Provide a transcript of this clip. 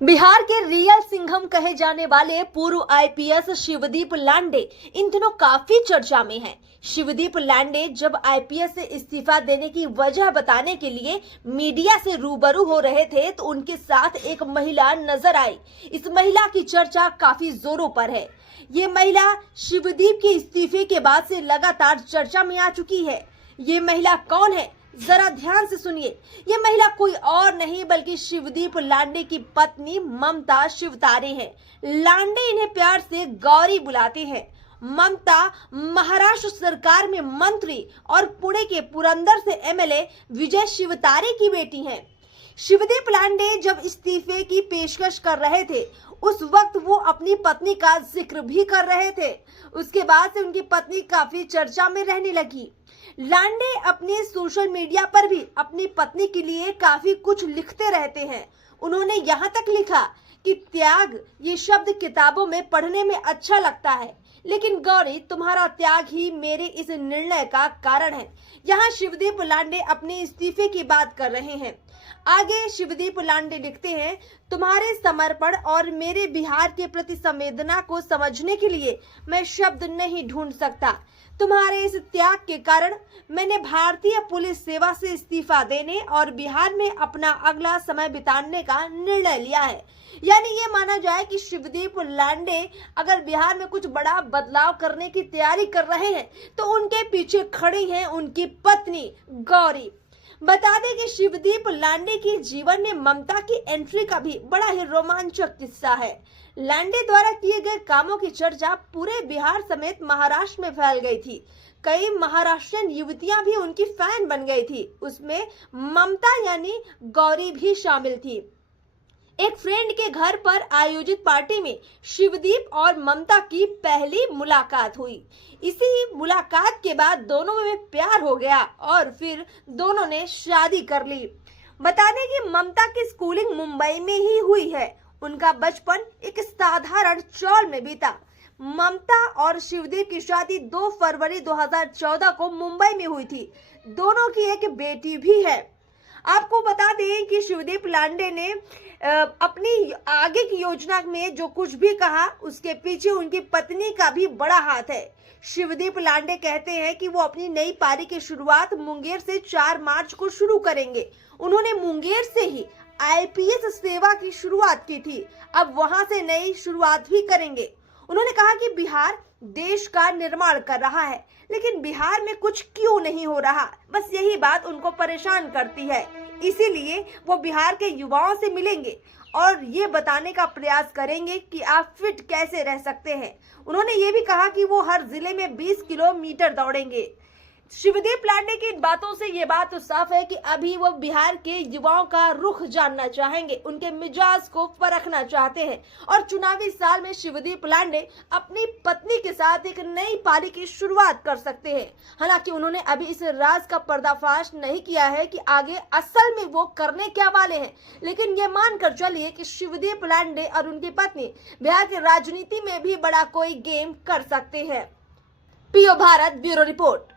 बिहार के रियल सिंघम कहे जाने वाले पूर्व आईपीएस शिवदीप लांडे इन दिनों काफी चर्चा में हैं। शिवदीप लांडे जब आईपीएस से इस्तीफा देने की वजह बताने के लिए मीडिया से रूबरू हो रहे थे तो उनके साथ एक महिला नजर आई। इस महिला की चर्चा काफी जोरों पर है। ये महिला शिवदीप के इस्तीफे के बाद से लगातार चर्चा में आ चुकी है। ये महिला कौन है, जरा ध्यान से सुनिए। ये महिला कोई और नहीं बल्कि शिवदीप लांडे की पत्नी ममता शिवतारे हैं। लांडे इन्हें प्यार से गौरी बुलाते हैं। ममता महाराष्ट्र सरकार में मंत्री और पुणे के पुरंदर से एमएलए विजय शिवतारे की बेटी हैं। शिवदीप लांडे जब इस्तीफे की पेशकश कर रहे थे उस वक्त वो अपनी पत्नी का जिक्र भी कर रहे थे। उसके बाद से उनकी पत्नी काफी चर्चा में रहने लगी। लांडे अपने सोशल मीडिया पर भी अपनी पत्नी के लिए काफी कुछ लिखते रहते हैं। उन्होंने यहाँ तक लिखा कि त्याग ये शब्द किताबों में पढ़ने में अच्छा लगता है, लेकिन गौरी तुम्हारा त्याग ही मेरे इस निर्णय का कारण है। यहाँ शिवदीप लांडे अपने इस्तीफे की बात कर रहे हैं। आगे शिवदीप लांडे लिखते हैं, तुम्हारे समर्पण और मेरे बिहार के प्रति संवेदना को समझने के लिए मैं शब्द नहीं ढूंढ सकता। तुम्हारे इस त्याग के कारण मैंने भारतीय पुलिस सेवा से इस्तीफा देने और बिहार में अपना अगला समय बिताने का निर्णय लिया है। यानी ये माना जाए कि शिवदीप लांडे अगर बिहार में कुछ बड़ा बदलाव करने की तैयारी कर रहे हैं तो उनके पीछे खड़ी हैं उनकी पत्नी गौरी। बता दें कि शिवदीप लांडे की जीवन में ममता की एंट्री का भी बड़ा ही रोमांचक किस्सा है। लांडे द्वारा किए गए कामों की चर्चा पूरे बिहार समेत महाराष्ट्र में फैल गई थी। कई महाराष्ट्रियन युवतियां भी उनकी फैन बन गई थी। उसमें ममता यानी गौरी भी शामिल थी। एक फ्रेंड के घर पर आयोजित पार्टी में शिवदीप और ममता की पहली मुलाकात हुई। इसी मुलाकात के बाद दोनों में प्यार हो गया और फिर दोनों ने शादी कर ली। बता दें कि ममता की स्कूलिंग मुंबई में ही हुई है। उनका बचपन एक साधारण चौल में बीता। ममता और शिवदीप की शादी 2 फरवरी 2014 को मुंबई में हुई थी। दोनों की एक बेटी भी है। आपको बता दें कि शिवदीप लांडे ने अपनी आगे की योजना में जो कुछ भी कहा उसके पीछे उनकी पत्नी का भी बड़ा हाथ है। शिवदीप लांडे कहते हैं कि वो अपनी नई पारी की शुरुआत मुंगेर से 4 मार्च को शुरू करेंगे। उन्होंने मुंगेर से ही आईपीएस सेवा की शुरुआत की थी, अब वहां से नई शुरुआत भी करेंगे। उन्होंने कहा कि बिहार देश का निर्माण कर रहा है, लेकिन बिहार में कुछ क्यों नहीं हो रहा, बस यही बात उनको परेशान करती है। इसीलिए वो बिहार के युवाओं से मिलेंगे और ये बताने का प्रयास करेंगे कि आप फिट कैसे रह सकते हैं। उन्होंने ये भी कहा कि वो हर जिले में 20 किलोमीटर दौड़ेंगे। शिवदीप लांडे की इन बातों से ये बात तो साफ है कि अभी वो बिहार के युवाओं का रुख जानना चाहेंगे, उनके मिजाज को परखना चाहते हैं और चुनावी साल में शिवदीप लांडे अपनी पत्नी के साथ एक नई पारी की शुरुआत कर सकते हैं। हालांकि उन्होंने अभी इस राज का पर्दाफाश नहीं किया है कि आगे असल में वो करने क्या वाले हैं, लेकिन ये मानकर चलिए कि शिवदीप लांडे और उनकी पत्नी बिहार की राजनीति में भी बड़ा कोई गेम कर सकते हैं। PO Bharat bureau report.